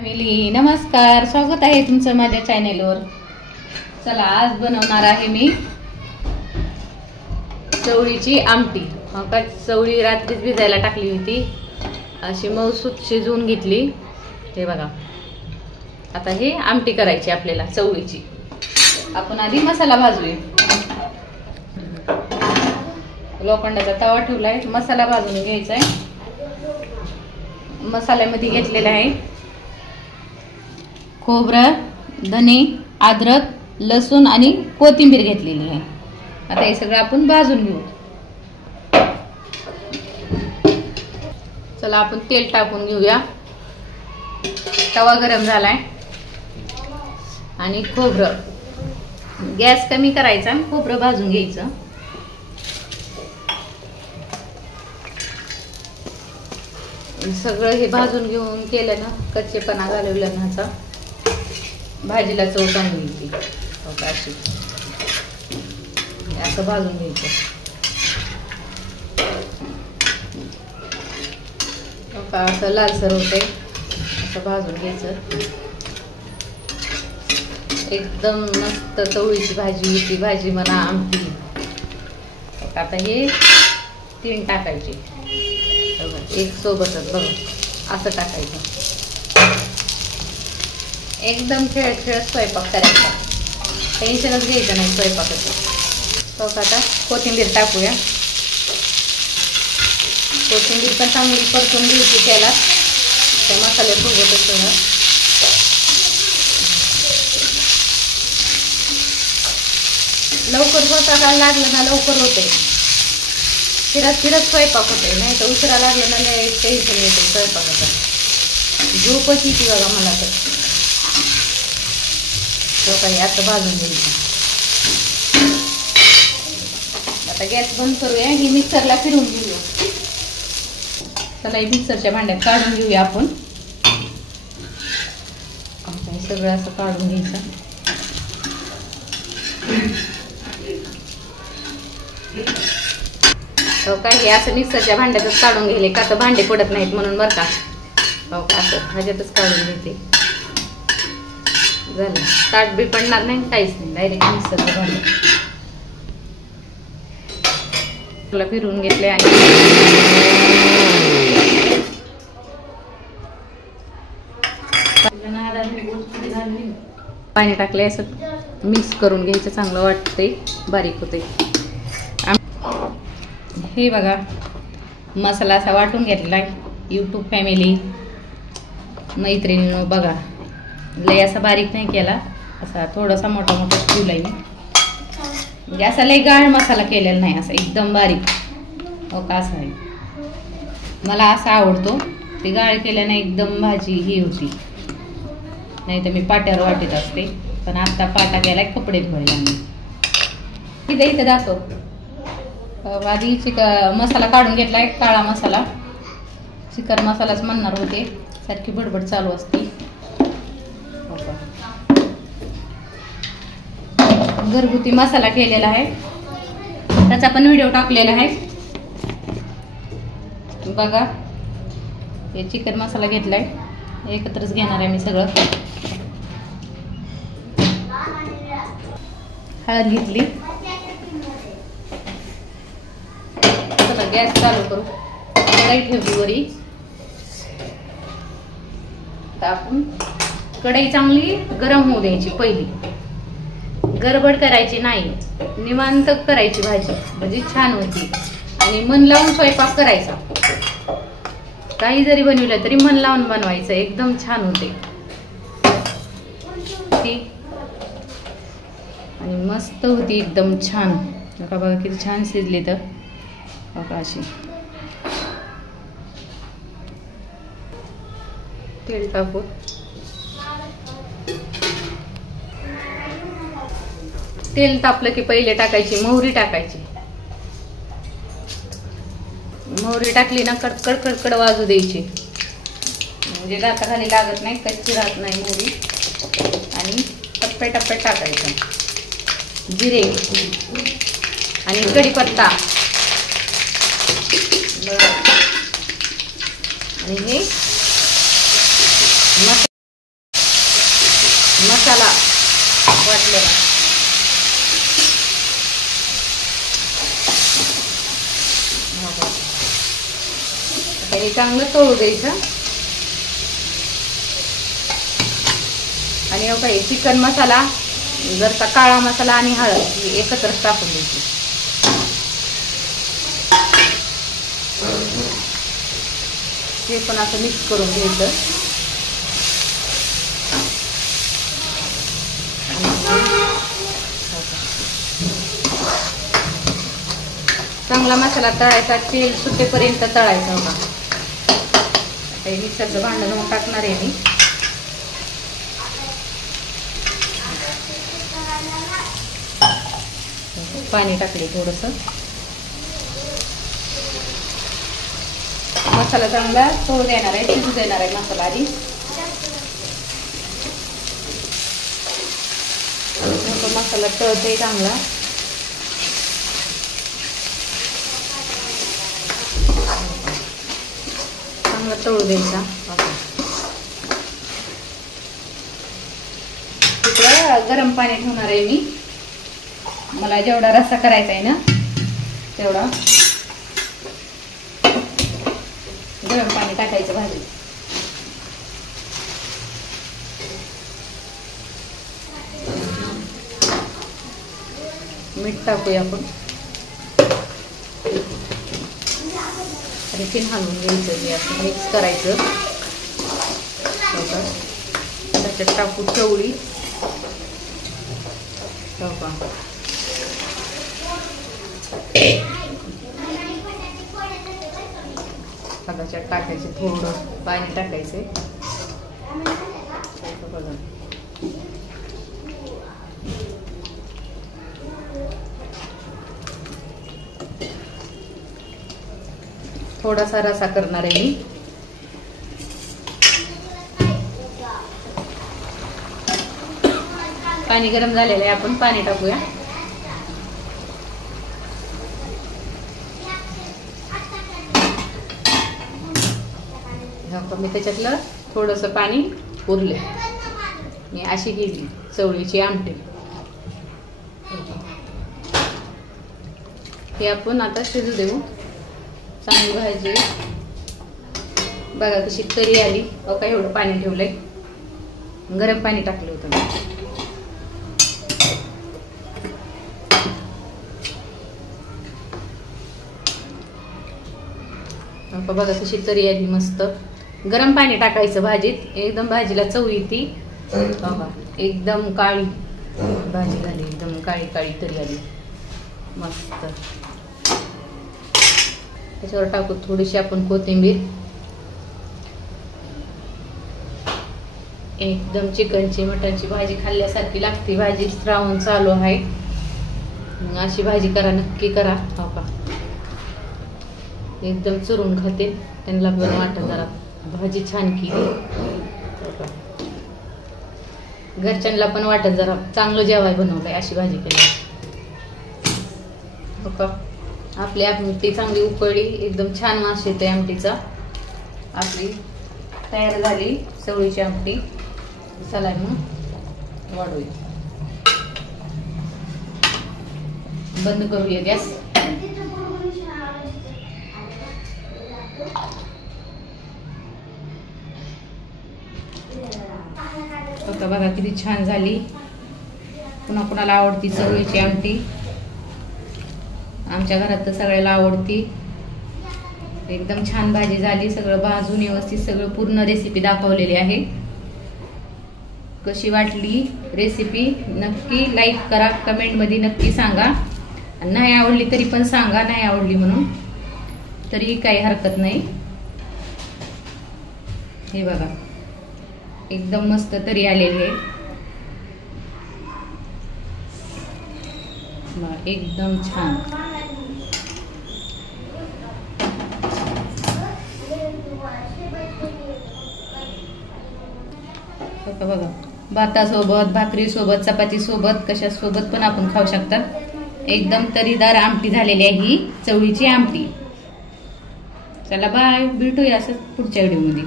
Family नमस्कार, स्वागत आहे तुमचं माझ्या चॅनेलवर. चला, आज बनवणार आहे मी चवळीची आमटी. का चवळी रात्रीच भिजायला टाकली होती, अशी मऊसूत शिजवून घेतली. हे बघा, आता हे आमटी करायची आपल्याला चवळीची. आपण आधी मसाला भाजूया. लोखंडाचा तवा ठेवलाय, मसाला भाजून घ्यायचा आहे. मसाल्यामध्ये घेतलेला आहे खोबरं, धने, अद्रक, लसूण आणि कोथिंबीर घेतलेली आहे. आता हे सगळं आपण भाजून घेऊ. चला, आपण तेल टाकून घेऊया. तवा गरम झालाय आणि खोबरं, गॅस कमी करायचा, खोबरं भाजून घ्यायचं. सगळं हे भाजून घेऊन केलं ना, कच्चेपणा घालवला ना, ह्याचा भाजीला चव चांगली येते. अशी असं भाजून घ्यायचं. असं लालसर होते, असं भाजून घ्यायचं. एकदम मस्त चवळीची भाजी, ती भाजी म्हणा आमटी. आता हे 3 टाकायचे एक सोबतच. बघा, असं टाकायचं. एकदम खेळत खेळत स्वयंपाक करायचा, टेन्शनच घ्यायचं नाही स्वयंपाकाचं. आता कोथिंबीर टाकूया. कोथिंबीर पण चांगली परतून घ्यायची त्याला, त्या मसाल्यासोबतच सगळं. लवकर स्वतःला लागलं ना, लवकर होते. फिरत फिरत स्वयंपाक होते, नाही तर उशिरा लागलं ना, लय टेन्शन येते स्वयंपाकाचं. झोपच येते बघा मला तर. काही असं भाजून घ्यायचं. आता गॅस बंद करूया. ही मिक्सरला फिरवून घेऊया. चला, ही मिक्सरच्या भांड्यात काढून घेऊया आपण. हे सगळं असं काढून घ्यायचं. हो का, हे असं मिक्सरच्या भांड्यातच काढून घ्यायले, का तर भांडे पडत नाहीत म्हणून, बरं का. हो का, असं ह्याच्यातच काढून घेते. झालं, ताट बी पडणार नाही, काहीच नाही. डायरेक्ट मिक्सरचं भांडं फिरवून घेतले आणि पाणी टाकले. असं मिक्स करून घ्यायचं, चांगलं वाटतंय, बारीक होते. हे बघा, मसाला असा वाटून घेतलेला आहे. यूट्यूब फॅमिली मैत्रिणींनो, बघा, लय असा बारीक नाही केला, असा थोडासा मोठा मोठा ठेवलाय मी. म्हणजे असा लय गाळ मसाला केलेला नाही, असा एकदम बारीक. हो का, असं आहे. मला असा आवडतो. ते गाळ केल्याने एकदम भाजी ही होती. नाही तर मी पाट्यावर वाटत असते, पण आता पाटा गेलाय कपडे धुवायला. मी इथं दाखव. आधी मसाला काढून घेतलाय, काळा मसाला. चिकन मसालाच म्हणणार होते, सारखी बडबड चालू असते. घरगुती मसाला केलेला आहे, त्याचा पण व्हिडिओ टाकलेला आहे बघा. हे चिकन मसाला घेतलाय, एकत्रच घेणार आहे मी सगळं. हळद घेतली. चला, गॅस चालू करू. कढई ठेवली वरी. आपण कढई चांगली गरम होऊ द्यायची. पहिली गडबड करायची नाही, निवांत करायची भाजी, म्हणजे छान होती. आणि मन लावून स्वयंपाक करायचा. काही जरी बनवलं तरी मन लावून बनवायचं, एकदम छान होते ती. आणि मस्त होती, एकदम छान. बघा बघा, किती छान शिजली. तर बघा, अशी. तेल टाकू. तेल तापलं की पहिले टाकायची मोहरी. टाकायची मोहरी. टाकली ना, कडकड कडकड वाजू द्यायची, म्हणजे दाताखाली लागत नाही, कच्ची राहत नाही मोहरी. आणि टप्प्या टप्प्यात टाकायचं जिरे आणि कढीपत्ता. आणि हे मसाला वाटलेला. हे चांगलं तळू द्यायचं. आणि काही चिकन मसाला, जरसा काळा मसाला आणि हळद एकत्र टाकून द्यायची. ते पण असं मिक्स करून घ्यायचं. चांगला मसाला तळायचा, तेल सुटेपर्यंत तळायचा होता. आता मिक्सरचं भांडं घेऊन टाकणार आहे मी. पाणी टाकले थोडंसं. मसाला चांगला तळू देणार आहे, शिजू देणार आहे मसाला आधी. मसाला तळते चांगला. चांगला तळू द्यायचा. तिकडं गरम पाणी ठेवणार आहे मी. मला जेवढा रस्सा करायचा आहे ना तेवढा गरम पाणी टाकायचं भाजीत. मीठ टाकूया आपण. आणि हलवून घ्यायचं. हे असं मिक्स करायचं. त्याच्यात टाकू चवळी. त्याच्यात टाकायचे, थोडं पाणी टाकायचे. थोडासा रसा करणार आहे मी. पाणी गरम झालेलं आहे, आपण पाणी टाकूया. मी त्याच्यातलं थोडंसं पाणी उरले. मी अशी केली चवळीची आमटी. हे आपण आता शिजू देऊ. चांगली भाजी बघा कशी तरी आली. का एवढं पाणी ठेवलंय. गरम पाणी टाकलं होतं मी. बघा कशी तरी आली मस्त. गरम पाणी टाकायचं भाजीत. एकदम भाजीला चव येते. एकदम काळी भाजी झाली. एकदम काळी काळी तरी आली मस्त. त्याच्यावर टाकू थोडीशी आपण कोथिंबीर. एकदम चिकनची मटनची भाजी खाल्ल्यासारखी लागते भाजी. श्रावण चालू आहे, अशी भाजी करा, नक्की करा. हो का एकदम चुरून खाते. त्यांना पण वाटत जरा भाजी छान केली. घरच्यांना पण वाटत जरा चांगलं जेवाय बनवलंय अशी भाजी केली. हो का आपली आमटी चांगली उकळली. एकदम छान वास येतोय आमटीचा. आपली तयार झाली चवळीची आमटी. चला मग वाढूया. बंद करूया गॅस. आता बघा किती छान झाली. पुन्हा कुणाला आवडती चवळीची आमटी. आमच्या घरात तर सगळ्याला आवडती. एकदम छान भाजी झाली. सगळं भाजून व्यवस्थित सगळं पूर्ण रेसिपी दाखवलेली आहे. कशी वाटली रेसिपी नक्की लाईक करा. कमेंटमध्ये नक्की सांगा. नाही आवडली तरी पण सांगा नाही आवडली म्हणून, तरी काही हरकत नाही. हे बघा एकदम मस्त तरी आलेली आहे. एकदम छान. बघा भातासोबत, भाकरीसोबत, चपातीसोबत, कशासोबत पण आपण खाऊ शकतात. एकदम तरीदार आमटी झालेली आहे ही चवळीची आमटी. चला बाय, भेटूया असं पुढच्या व्हिडिओमध्ये.